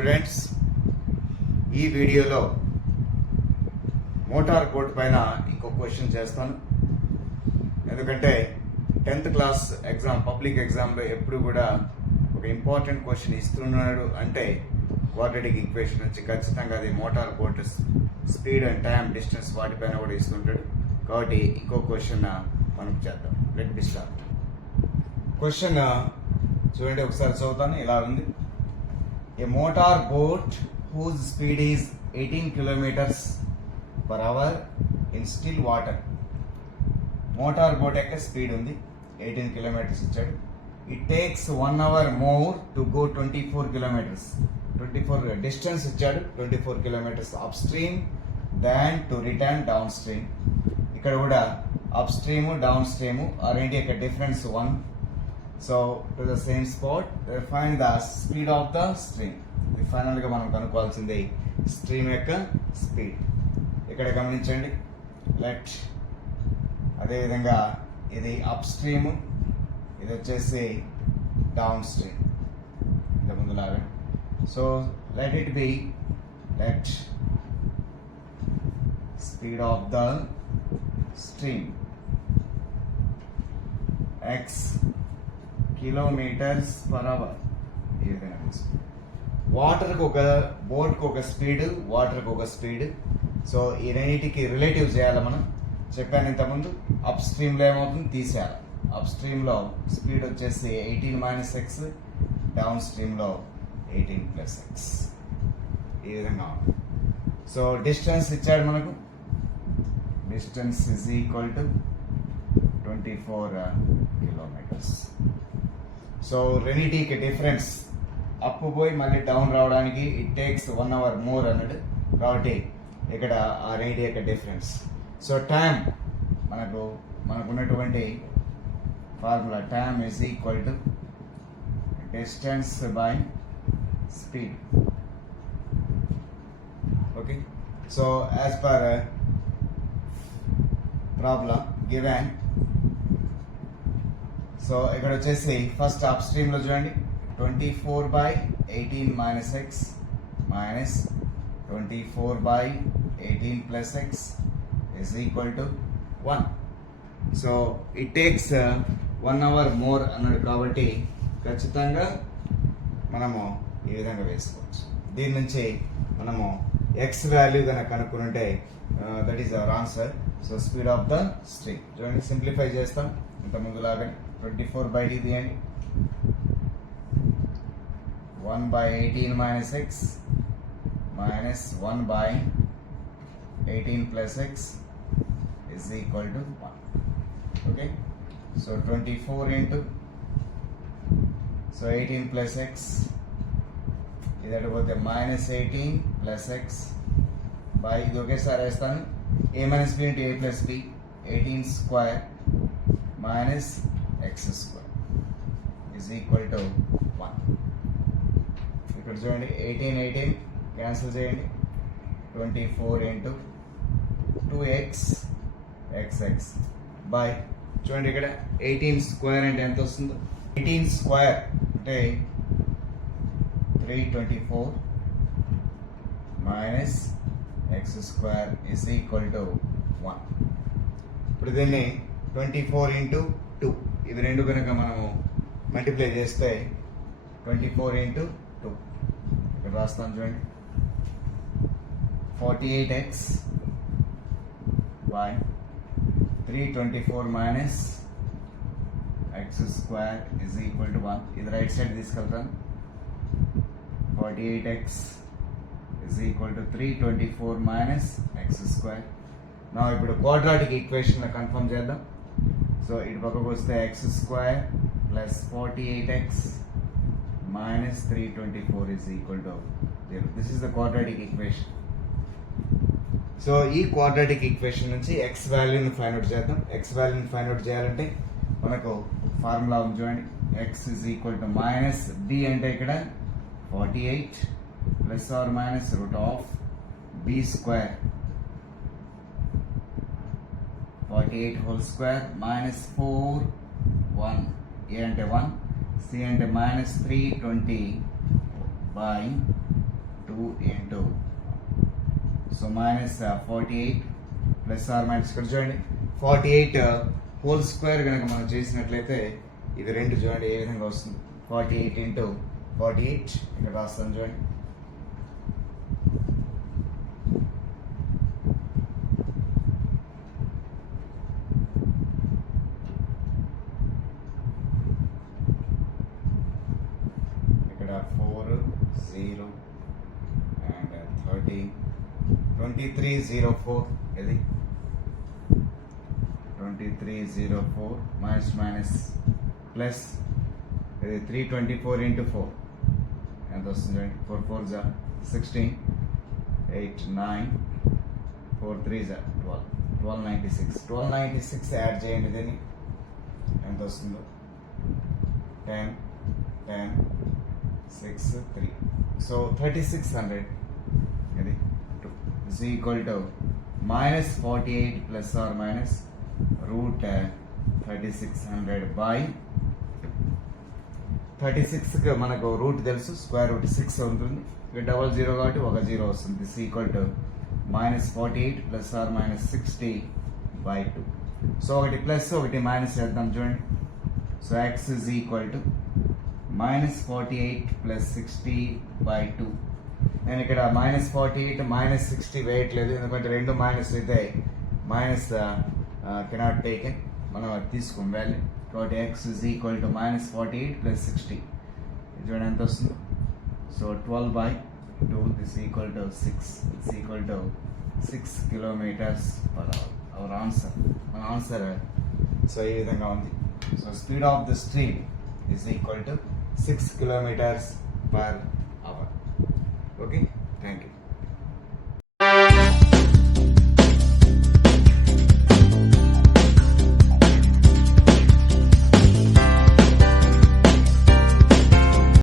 స్టూడెంట్స్, ఈ వీడియోలో motor boat పైన ఇంకో క్వశ్చన్ చేస్తాను. ఎందుకంటే 10th క్లాస్ ఎగ్జామ్, పబ్లిక్ ఎగ్జామ్లో ఎప్పుడు కూడా ఒక ఇంపార్టెంట్ క్వశ్చన్ ఇస్తున్నాడు అంటే క్వాడ్రాటిక్ ఈక్వేషన్ నుంచి ఖచ్చితంగా అది motor boat speed and time, distance వాటిపైన కూడా ఇస్తుంటాడు. కాబట్టి ఇంకో క్వశ్చన్ మనం చేద్దాం. Let B start. క్వశ్చన్ చూడండి, ఒకసారి చదువుతాను. ఇలా ఉంది: a motor boat whose speed is 18 kilometers per hour in still water. Motor boat యొక్క స్పీడ్ ఉంది 18 కిలోమీటర్స్ ఇచ్చాడు. It takes 1 hour more to go 24 కిలోమీటర్స్. 24 డిస్టెన్స్ ఇచ్చాడు, 24 kilometres up stream than to return down stream. ఇక్కడ కూడా అప్ స్ట్రీమ్ డౌన్ స్ట్రీమ్ ఆ రెండి యొక్క డిఫరెన్స్ 1. So to the same spot find the speed of the stream. ఇది ఫైనల్ గా మనం కనుక్కోవాల్సింది స్ట్రీమ్ యొక్క స్పీడ్. ఇక్కడ గమనించండి, లెట్ అదేవిధంగా ఇది అప్ స్ట్రీమ్, ఇది వచ్చేసి డౌన్ స్ట్రీమ్ ఇంత ముందులాగా. So let it be let speed of the stream x kilometres per hour. ఈ విధంగా వాటర్కి ఒక బోట్కి ఒక స్పీడ్, వాటర్కి ఒక స్పీడ్. సో ఈ రెండింటికి రిలేటివ్ చేయాలి. మనం చెప్పాను ఇంతకుముందు, అప్ స్ట్రీమ్లో ఏమవుతుంది తీసేయాలి. అప్ స్ట్రీమ్లో స్పీడ్ వచ్చేసి 18 - x, డౌన్ స్ట్రీమ్లో 18 + x. ఈ విధంగా. సో డిస్టెన్స్ ఇచ్చాడు మనకు. Distance is equal to 24 kilometres. So రెండింటికి డిఫరెన్స్ అప్ పోయి మళ్ళీ డౌన్ రావడానికి ఇట్ టేక్స్ 1 hour మోర్ అన్నాడు. కాబట్టి ఇక్కడ ఆ రెండింటి యొక్క డిఫరెన్స్. సో టైం మనకున్నటువంటి formula, time is equal to distance by speed. Okay. So as per problem given, so ఇక్కడ వచ్చేసి ఫస్ట్ అప్ స్ట్రీమ్ లో చూడండి, 24/18 - x minus 24/18 + x is equal to 1. So it takes 1 hour more అన్నాడు. కాబట్టి ఖచ్చితంగా మనము ఈ విధంగా వేసుకోవచ్చు. దీని నుంచి మనము ఎక్స్ వాల్యూ కనుక కనుక్కుంటే that is our answer. So speed of the stream చూడండి, సింప్లిఫై చేస్తాం ఇంత ముందులాగా. 24/d తీయండి, 1/18 - x minus 1/18 + x is equal to 1. Okay, so 24 into, so 18 + x, ఇదట పోతే -18 + x by ఇది ఒకేసారి వేస్తాను. a - b into a + b, 18 square minus x square is equal to 1. ఇక్కడ చూడండి, 18 క్యాన్సిల్ చేయండి. 24 into 2x xx బై చూడండి, ఇక్కడ 18 స్క్వేర్ అంటే ఎంత వస్తుందో. 18 స్క్వేర్ అంటే 324 minus x square is equal to 1. ఇప్పుడు దీన్ని 24 into 2, ఇవి రెండు కనుక మనము మల్టిప్లై చేస్తే 24 into 2 ఇక్కడ రాస్తాను చూడండి, 48x by 324 minus x square is equal to 1. ఇది రైట్ సైడ్ తీసుకెళ్తాను. 48x is equal to 324 minus x square. నా ఇప్పుడు క్వాడ్రాటిక్ ఈక్వేషన్ కన్ఫర్మ్ చేద్దాం. సో ఇటు పక్కకు వస్తే x square plus 48x minus 324 is equal to 0. This is the quadratic equation. So ఈ quadratic equation నుంచి ఎక్స్ వాల్యూని ఫైండ్ అవుట్ చేద్దాం. ఎక్స్ వాల్యూని ఫైండ్ అవుట్ చేయాలంటే మనకు ఫార్ములా ఉంది చూడండి, x is equal to minus b అంటే ఇక్కడ 48 plus or minus root of b square, 48 whole square minus 4 1, a అంటే 1, సి అంటే minus 320 by into so minus 48 plus or minus ఇక్కడ చూడండి 48 హోల్ స్క్వేర్ కనుక మనం చేసినట్లయితే ఇది రెండు చూడండి ఏ విధంగా వస్తుంది 48 into 48 ఇక్కడ రాస్తాను చూడండి ఇక్కడ 4 0 and 13 2304 ఇది 2304 minus ప్లస్ ఇది 324 into 4 ఎంత వస్తుంది 4 4 జా 16 8 9 4 3 జా 12 1296 యాడ్ చేయండి దీన్ని ఎంత వస్తుందో 10 10 6 3 సో 3600 ఇది is equal to minus 48 plus or minus root 3600 by 36 కి మనకు రూట్ తెలుసు స్క్వేర్ రూట్ 6 ఉంటుంది ఇక్కడ డబల్ జీరో కాబట్టి ఒక జీరో వస్తుంది this equal to minus 48 plus or minus 60 by 2 so ఒకటి ప్లస్ ఒకటి మైనస్ చేద్దాం చూడండి so x is equal to minus 48 plus 60 by 2 నేను ఇక్కడ మైనస్ 48 మైనస్ 60 వేయట్లేదు ఎందుకంటే రెండు మైనస్ అయితే మైనస్ కెనాట్ టేకెన్ మనం అది తీసుకోం వాల్యూ కాబట్టి X is equal to minus 48 ప్లస్ 60 చూడండి ఎంత వస్తుంది సో 12 by 2 this equal to 6 it's equal to 6 kilometers per hour our answer మన ఆన్సర్ సో ఈ విధంగా ఉంది so speed of the stream is equal to 6 kilometers per hour. Okay, thank you.